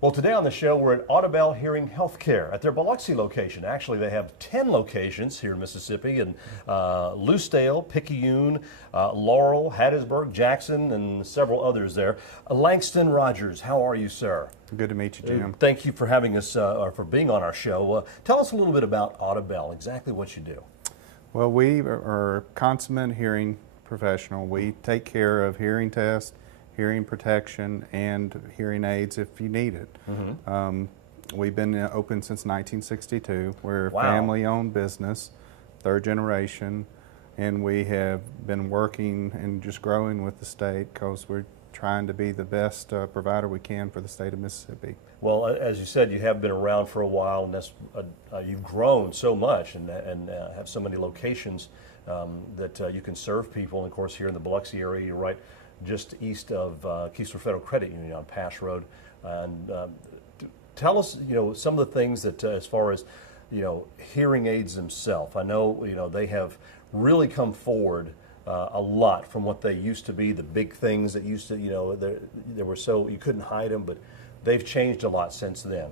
Well, today on the show, we're at Audibel Hearing Healthcare at their Biloxi location. Actually, they have 10 locations here in Mississippi, in Lucedale, Picayune, Laurel, Hattiesburg, Jackson, and several others there. Langston Rogers, how are you, sir? Good to meet you, Jim. Thank you for having us, or for being on our show. Tell us a little bit about Audibel, exactly what you do. Well, we are a consummate hearing professional. We take care of hearing tests, hearing protection, and hearing aids if you need it. We've been open since 1962. We're a family-owned business, third generation, and we have been working and just growing with the state because we're trying to be the best provider we can for the state of Mississippi. Well, as you said, you have been around for a while, and that's, you've grown so much and have so many locations that you can serve people. And of course, here in the Biloxi area, you're right just east of Keesler Federal Credit Union on Pass Road. And tell us, some of the things that, as far as, hearing aids themselves. I know, they have really come forward a lot from what they used to be, the big things that used to, they were so, you couldn't hide them, but they've changed a lot since then.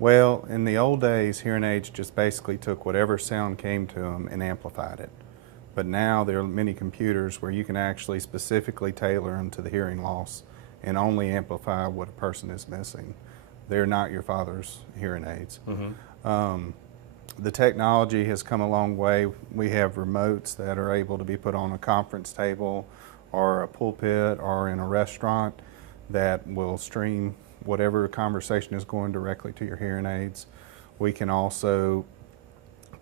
Well, in the old days, hearing aids just basically took whatever sound came to them and amplified it. But now there are many computers where you can actually specifically tailor them to the hearing loss and only amplify what a person is missing. They're not your father's hearing aids. The technology has come a long way. We have remotes that are able to be put on a conference table or a pulpit or in a restaurant that will stream whatever conversation is going directly to your hearing aids. We can also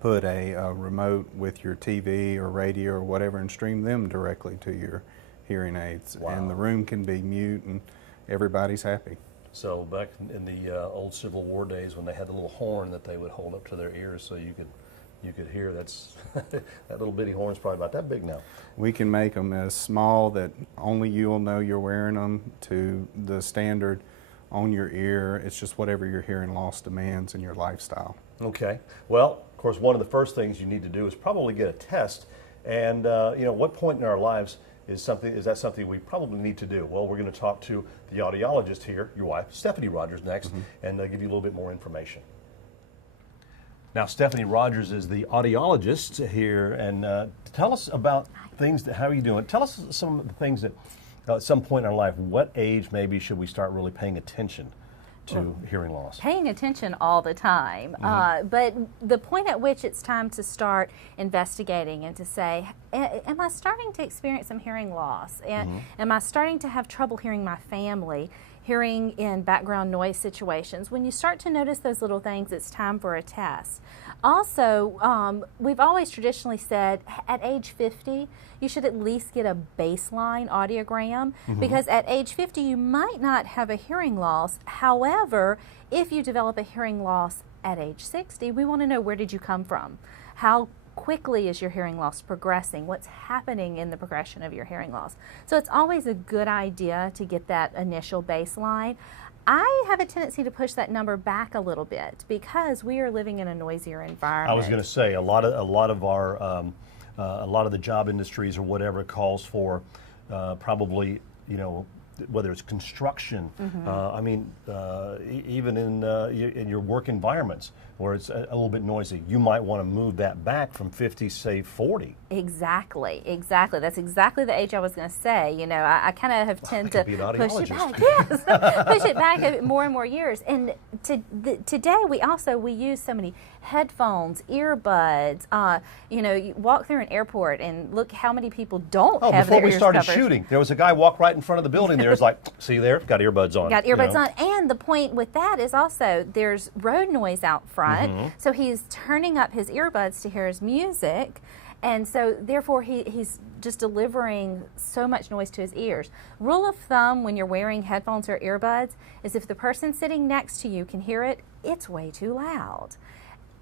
put a remote with your TV or radio or whatever and stream them directly to your hearing aids. Wow. And the room can be mute and everybody's happy. So back in the old Civil War days when they had the little horn that they would hold up to their ears so you could hear, that's that little bitty horn's probably about that big now. We can make them as small that only you'll know you're wearing them to the standard on your ear. It's just whatever your hearing loss demands in your lifestyle. Okay. Well, of course, one of the first things you need to do is probably get a test. And what point in our lives is that something we probably need to do? Well, we're going to talk to the audiologist here, your wife, Stephanie Rogers, next, and give you a little bit more information. Now, Stephanie Rogers is the audiologist here, and tell us about things that, how are you doing? Tell us some of the things that, at some point in our life, what age maybe should we start really paying attention to hearing loss? Paying attention all the time, but the point at which it's time to start investigating and to say, am I starting to experience some hearing loss? Am I starting to have trouble hearing my family, hearing in background noise situations? When you start to notice those little things, it's time for a test. Also, we've always traditionally said at age 50, you should at least get a baseline audiogram, because at age 50, you might not have a hearing loss. However, if you develop a hearing loss at age 60, we want to know, where did you come from? How quickly is your hearing loss progressing? What's happening in the progression of your hearing loss? So it's always a good idea to get that initial baseline. I have a tendency to push that number back a little bit because we are living in a noisier environment. I was going to say a lot of our a lot of the job industries or whatever calls for probably, whether it's construction, I mean, even in your work environments where it's a little bit noisy, you might want to move that back from 50, say 40. Exactly. That's exactly the age I was going to say. I kind of have tend to push it back. Yes, push it back more and more years. And today we use so many headphones, earbuds. You walk through an airport and look how many people don't have their ears Before we started covered. shooting, there was a guy walk right in front of the building there. It's like, see there, got earbuds on. Got earbuds on. And the point with that is also there's road noise out front. So he's turning up his earbuds to hear his music. And so therefore he's just delivering so much noise to his ears. Rule of thumb when you're wearing headphones or earbuds is if the person sitting next to you can hear it, it's way too loud.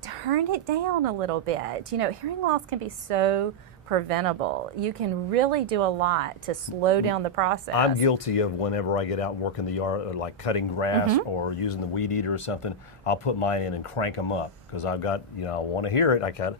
Turn it down a little bit. Hearing loss can be so preventable. You can really do a lot to slow down the process. I'm guilty of whenever I get out and work in the yard, like cutting grass or using the weed eater or something, I'll put mine in and crank them up because I've got, I want to hear it. I got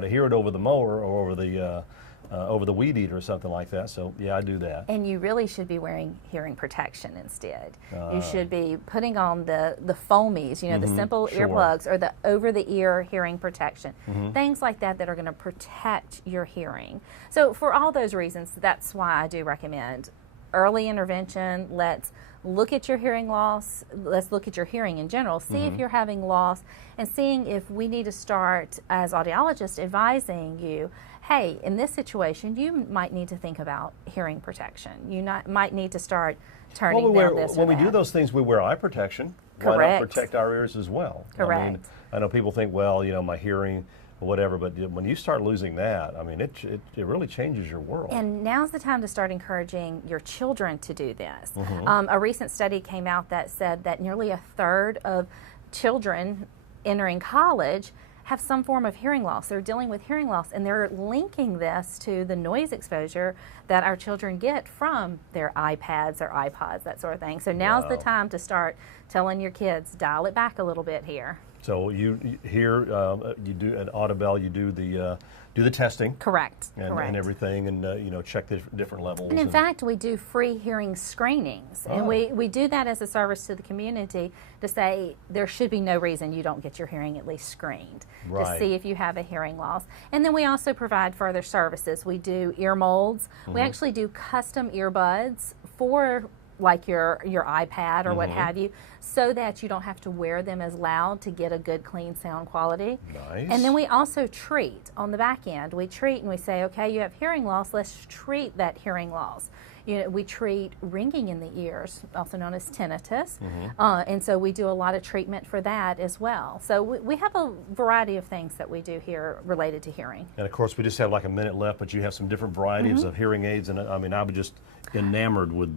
to hear it over the mower or over the over the weed eater or something like that. So yeah, I do that. And you really should be wearing hearing protection instead. You should be putting on the foamies, you know, the simple Sure. earplugs or the over-the-ear hearing protection. Things like that that are going to protect your hearing. So for all those reasons, that's why I do recommend early intervention. Let's look at your hearing loss. Let's look at your hearing in general. See if you're having loss, and seeing if we need to start, as audiologists, advising you, hey, in this situation, you might need to think about hearing protection. You might need to start turning down this or when we that. do those things, we wear eye protection. Why not Correct. protect our ears as well? Correct. I mean, I know people think, well, you know, my hearing, whatever, but when you start losing that, I mean, it really changes your world. And now's the time to start encouraging your children to do this. A recent study came out that said that nearly a third of children entering college have some form of hearing loss. They're dealing with hearing loss, and they're linking this to the noise exposure that our children get from their iPads or iPods, that sort of thing. So now's the time to start telling your kids, dial it back a little bit here. So you you do at Audibel, you do the testing. Correct. And everything, and you know, check the different levels. And in fact, we do free hearing screenings, and we do that as a service to the community to say there should be no reason you don't get your hearing at least screened to see if you have a hearing loss. And then we also provide further services. We do ear molds. We actually do custom earbuds for like your iPad or what have you, so that you don't have to wear them as loud to get a good clean sound quality. Nice. And then we also treat on the back end. We treat and we say, okay, you have hearing loss, let's treat that hearing loss. You know, we treat ringing in the ears, also known as tinnitus, and so we do a lot of treatment for that as well. So we have a variety of things that we do here related to hearing. And of course, we just have like a minute left, but you have some different varieties of hearing aids, and I mean, I was just enamored with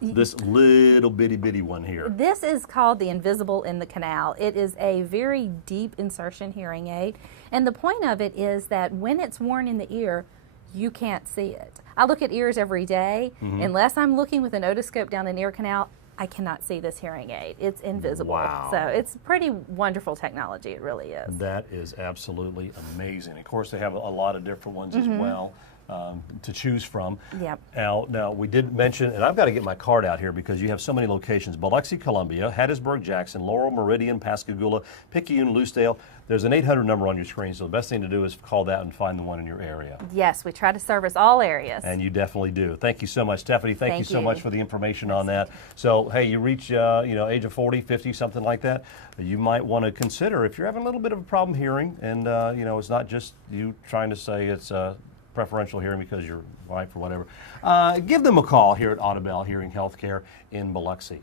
this little bitty one here. This is called the Invisible in the Canal. It is a very deep insertion hearing aid, and the point of it is that when it's worn in the ear, you can't see it. I look at ears every day. Unless I'm looking with an otoscope down an ear canal, I cannot see this hearing aid. It's invisible. Wow. So it's pretty wonderful technology. It really is. That is absolutely amazing. Of course, they have a lot of different ones as well. To choose from. Yep. Now, we did mention, and I've got to get my card out here because you have so many locations: Biloxi, Columbia, Hattiesburg, Jackson, Laurel, Meridian, Pascagoula, Picayune, Lucedale. There's an 800 number on your screen, so the best thing to do is call that and find the one in your area. Yes, we try to service all areas. And you definitely do. Thank you so much, Stephanie. Thank you so much for the information on that. Thank you. So, hey, you reach, age of 40, 50, something like that, you might want to consider, if you're having a little bit of a problem hearing, and, it's not just you trying to say it's preferential hearing because you're white or whatever, give them a call here at Audibel Hearing Healthcare in Biloxi.